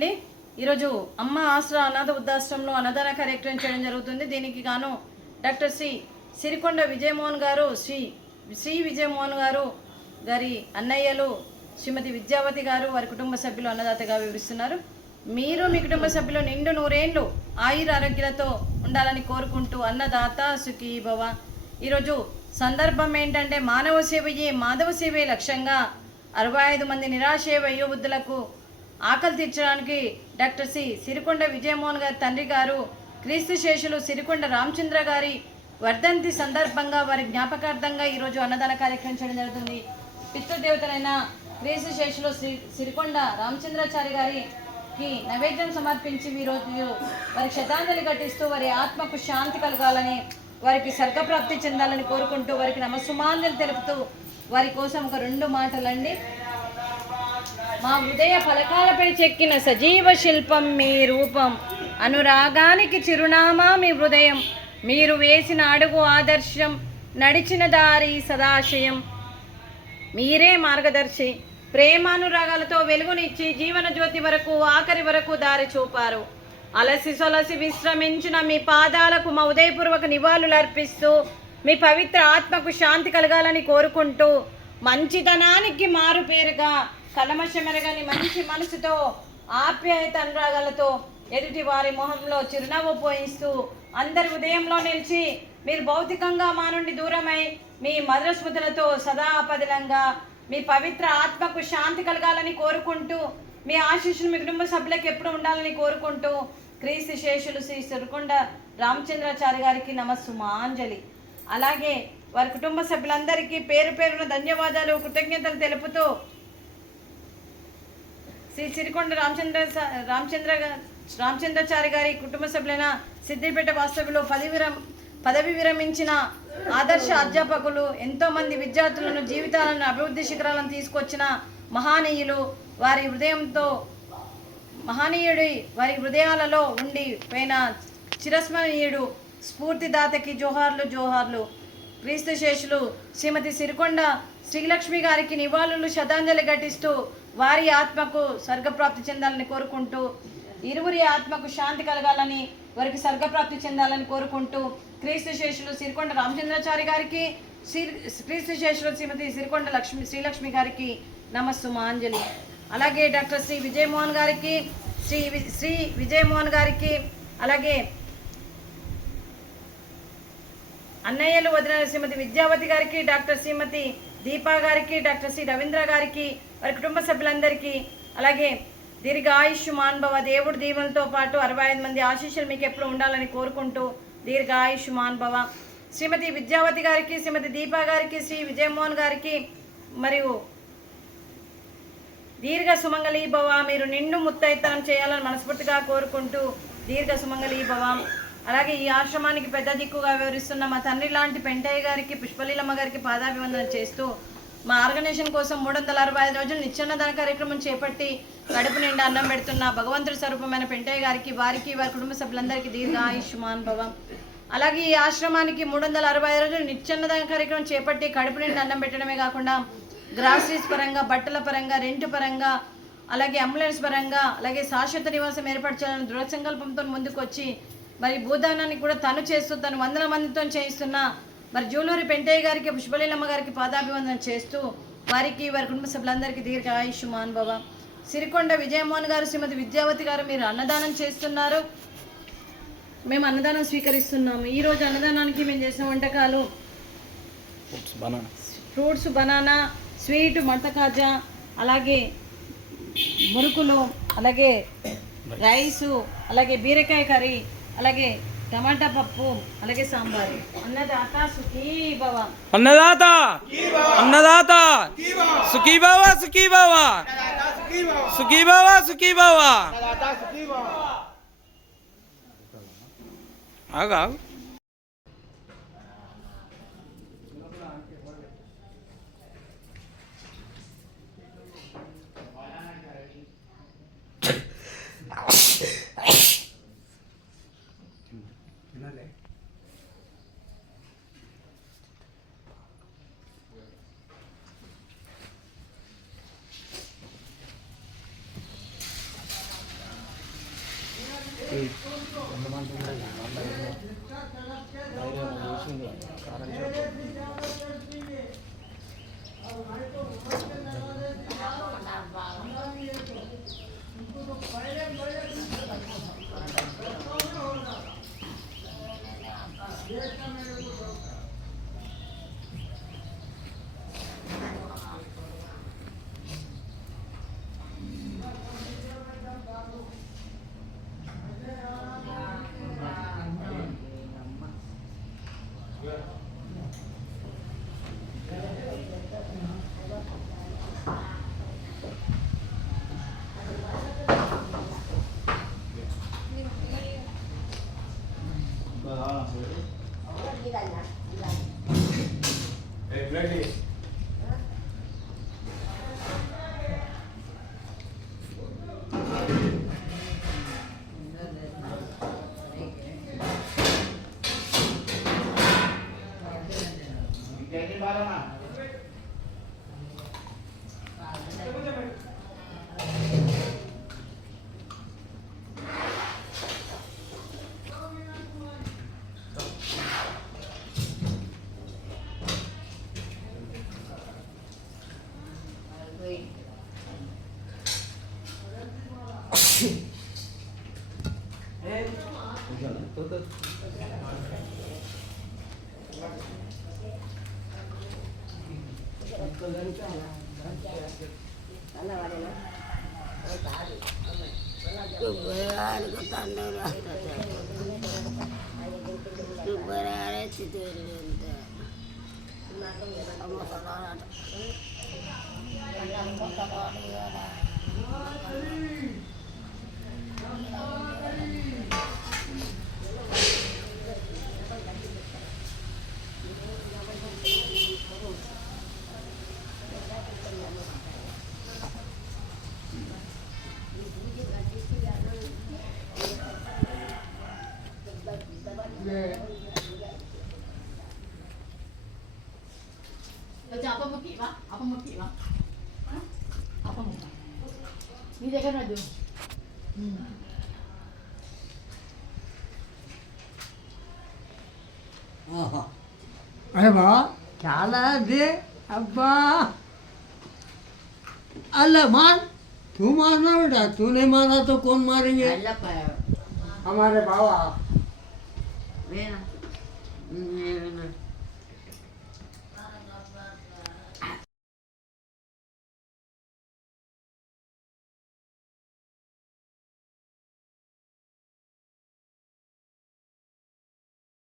అండి. ఈరోజు అమ్మ ఆసరా అనాథ వృద్ధాశ్రమంలో అన్నదాన కార్యక్రమం చేయడం జరుగుతుంది. దీనికి గాను డాక్టర్ సిరికొండ విజయమోహన్ గారు, శ్రీ విజయమోహన్ గారి అన్నయ్యలు శ్రీమతి విద్యావతి గారు, వారి కుటుంబ సభ్యులు అన్నదాతగా వివరిస్తున్నారు. మీరు మీ కుటుంబ సభ్యులు నిండు నూరేళ్లు ఆయుర ఆరోగ్యాలతో ఉండాలని కోరుకుంటూ అన్నదాత సుఖీ భవ. ఈరోజు సందర్భం ఏంటంటే మానవ సేవయే మాధవ సేవే లక్ష్యంగా 65 మంది నిరాశయ వయోవృద్ధులకు ఆకలి తీర్చడానికి డాక్టర్ సిరికొండ విజయమోహన్ గారి తండ్రి గారు క్రీస్తు శేషులు సిరికొండ రామచంద్ర గారి వర్ధంతి సందర్భంగా వారి జ్ఞాపకార్థంగా ఈరోజు అన్నదాన కార్యక్రమం చేయడం జరుగుతుంది. పితృదేవతలైన క్రీస్తు శేషులు సిరికొండ రామచంద్రాచారి గారికి నైవేద్యం సమర్పించి ఈరోజు వారి శ్రద్ధాంజలి ఘటిస్తూ వారి ఆత్మకు శాంతి కలగాలని, వారికి స్వర్గప్రాప్తి చెందాలని కోరుకుంటూ వారికి నమస్సుమాంజలి తెలుపుతూ వారి కోసం ఒక 2 మాటలండి. మా హృదయ ఫలకాలపై చెక్కిన సజీవ శిల్పం మీ రూపం, అనురాగానికి చిరునామా మీ హృదయం, మీరు వేసిన అడుగు ఆదర్శం, నడిచిన దారి సదాశయం, మీరే మార్గదర్శి, ప్రేమానురాగాలతో వెలుగునిచ్చి జీవన జ్యోతి వరకు ఆఖరి వరకు దారి చూపారు. అలసి సొలసి విశ్రమించిన మీ పాదాలకు మా ఉదయపూర్వక నివాళులు అర్పిస్తూ మీ పవిత్ర ఆత్మకు శాంతి కలగాలని కోరుకుంటూ మంచితనానికి మారు పేరుగా కలమషమెరగని మంచి మనసుతో ఆప్యాయత అనురాగాలతో ఎదుటి వారి మొహంలో చిరునవ్వు పోయిస్తూ అందరి ఉదయంలో నిలిచి మీరు భౌతికంగా మా నుండి దూరమై మీ మధుర స్మృతులతో సదా పదిలంగా మీ పవిత్ర ఆత్మకు శాంతి కలగాలని కోరుకుంటూ మీ ఆశీస్సులు మీ కుటుంబ సభ్యులకు ఎప్పుడు ఉండాలని కోరుకుంటూ క్రీస్తు శేషులు శ్రీ సిరికొండ రామచంద్రాచారి గారికి నమస్సుమాంజలి. అలాగే వారి కుటుంబ సభ్యులందరికీ పేరు పేరున ధన్యవాదాలు కృతజ్ఞతలు తెలుపుతూ శ్రీ సిరికొండ రామచంద్రాచారి గారి కుటుంబ సభ్యులైన సిద్దిపేట వాస్తవ్యులు పదవి విరమించిన ఆదర్శ అధ్యాపకులు, ఎంతోమంది విద్యార్థులను జీవితాలను అభివృద్ధి శిఖరాలను తీసుకొచ్చిన వారి హృదయాలలో ఉండి పోయిన చిరస్మరణీయుడు స్ఫూర్తిదాతకి జోహార్లు జోహార్లు. క్రీస్తు శేషులు శ్రీమతి సిరికొండ శ్రీలక్ష్మి గారికి నివాళులు శ్రద్ధాంజలి ఘటిస్తూ వారి ఆత్మకు స్వర్గప్రాప్తి చెందాలని కోరుకుంటూ, ఇరువురి ఆత్మకు శాంతి కలగాలని, వారికి స్వర్గప్రాప్తి చెందాలని కోరుకుంటూ క్రీస్తు శేషులు సిరికొండ రామచంద్రాచారి గారికి, క్రీస్తు శేషులు శ్రీమతి సిరికొండ శ్రీలక్ష్మి గారికి నమస్సుమాంజలి. అలాగే డాక్టర్ శ్రీ విజయమోహన్ గారికి అలాగే అన్నయ్యలు వదిన శ్రీమతి విద్యావతి గారికి, డాక్టర్ శ్రీమతి దీపా గారికి, డాక్టర్ శ్రీ రవీంద్ర గారికి, వారి కుటుంబ సభ్యులందరికీ, అలాగే దీర్ఘ ఆయుష్మాన్ భవ, దేవుడి దీవెనలతో పాటు 65 మంది ఆశీస్సులు మీకు ఎప్పుడు ఉండాలని కోరుకుంటూ దీర్ఘ ఆయుష్మాన్ భవ. శ్రీమతి విద్యావతి గారికి, శ్రీమతి దీపా గారికి, శ్రీ విజయమోహన్ గారికి మరియు దీర్ఘ సుమంగళీ భవ, మీరు నిండు ముత్తైతనం చేయాలని మనస్ఫూర్తిగా కోరుకుంటూ దీర్ఘ సుమంగళీ భవ. అలాగే ఈ ఆశ్రమానికి పెద్ద దిక్కుగా వివరిస్తున్న మా తండ్రి లాంటి పెంటయ్య గారికి, పుష్పలీలమ్మ గారికి పాదాభివందన చేస్తూ మా ఆర్గనైజేషన్ కోసం 365 రోజులు నిత్యాన్నదాన కార్యక్రమం చేపట్టి కడుపు నిండా అన్నం పెడుతున్న భగవంతుడి స్వరూపమైన పెంటయ్య గారికి, వారి కుటుంబ సభ్యులందరికీ దీర్ఘ ఆయుష్మాన్ భవ. అలాగే ఈ ఆశ్రమానికి 365 రోజులు నిత్యాన్నదాన కార్యక్రమం చేపట్టి కడుపు నిండా అన్నం పెట్టడమే కాకుండా గ్రాసరీస్ పరంగా, బట్టల పరంగా, రెంట్ పరంగా, అలాగే అంబులెన్స్ పరంగా, అలాగే శాశ్వత నివాసం ఏర్పరచాలని దృఢ సంకల్పంతో ముందుకు వచ్చి మరి భూదానానికి కూడా తను చేస్తూ తను 100 మందితో చేయిస్తున్న మరి జూలూరి పెంటయ్య గారికి, పుష్పలీలమ్మ గారికి పాదాభివందన చేస్తూ వారి కుటుంబ సభ్యులందరికీ దీర్ఘ ఆయుష్మాన్ భవ. సిరికొండ విజయమోహన్ గారు, శ్రీమతి విద్యావతి గారు మీరు అన్నదానం చేస్తున్నారు, మేము అన్నదానం స్వీకరిస్తున్నాము. ఈరోజు అన్నదానానికి మేము చేసిన వంటకాలు ఫ్రూట్స్, బనానా, స్వీట్, మడత కాజా, అలాగే మురుకులు, అలాగే రైసు, అలాగే బీరకాయ కర్రీ, అలాగే టమాటా పప్పు, అలాగే సాంబారు. అన్నదాత సుఖీ భవ, అన్నదాత అన్నదాత సుఖీ భవ, సుఖీ భవ, సుఖీ భవ, సుఖీ భవ. ఆగు. apa mau ki pak? Apa mau ki pak? Apa mau? Ni dia kan ada. अरे वाह क्या लाया दे अब्बा अल्लाह मार तू मारना बेटा तू नहीं मारा तो कौन मारेंगे हमारे बाबा